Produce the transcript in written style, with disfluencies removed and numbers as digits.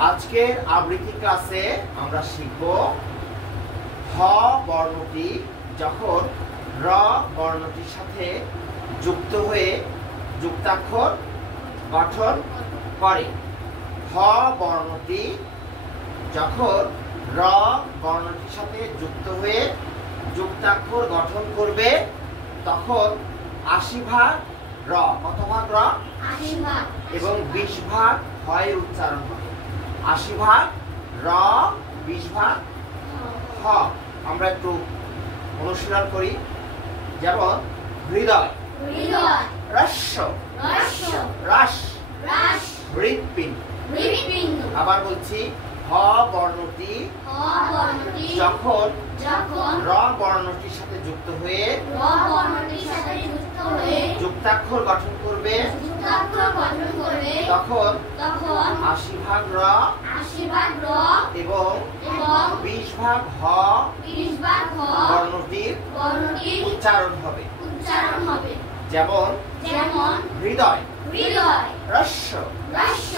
আজকের আবৃত্তি ক্লাসে আমরা শিখব হ বর্ণটি যখন র বর্ণটির সাথে যুক্ত হয়ে যুক্তাক্ষর গঠন করে। হ বর্ণটি যখন র বর্ণটির সাথে যুক্ত হয়ে যুক্তাক্ষর গঠন করবে তখন ৮০ ভাগ র, কত ভাগ র? ৮০ ভাগ এবং ২০ ভাগ হয় উচ্চারণ হবে। ৮০ ভাগ র, ২০ ভাগ হ। আমরা একটু অনুশীলন করি। যেমন হৃদয়, হৃদয়, রস্য, রস্য, রাস, রাস, হৃৎপিণ্ড। হৃৎপিণ্ড। আবার বলছি, হ বর্ণটি হ বর্ণটি যখন যখন র বর্ণটির সাথে যুক্ত হয়ে র বর্ণটির সাথে যুক্ত হয়ে যুক্তাক্ষর গঠন করবে যুক্তাক্ষর গঠন করবে তখন তখন ৮০ ভাগ র ৮০ ভাগ র এবং এবং ২০ ভাগ হ ৩০ ভাগ হ বর্ণটির উচ্চারণ হবে। উচ্চারণ হবে। যেমন যেমন হৃদয়, হৃদয়, রস্য, রস্য,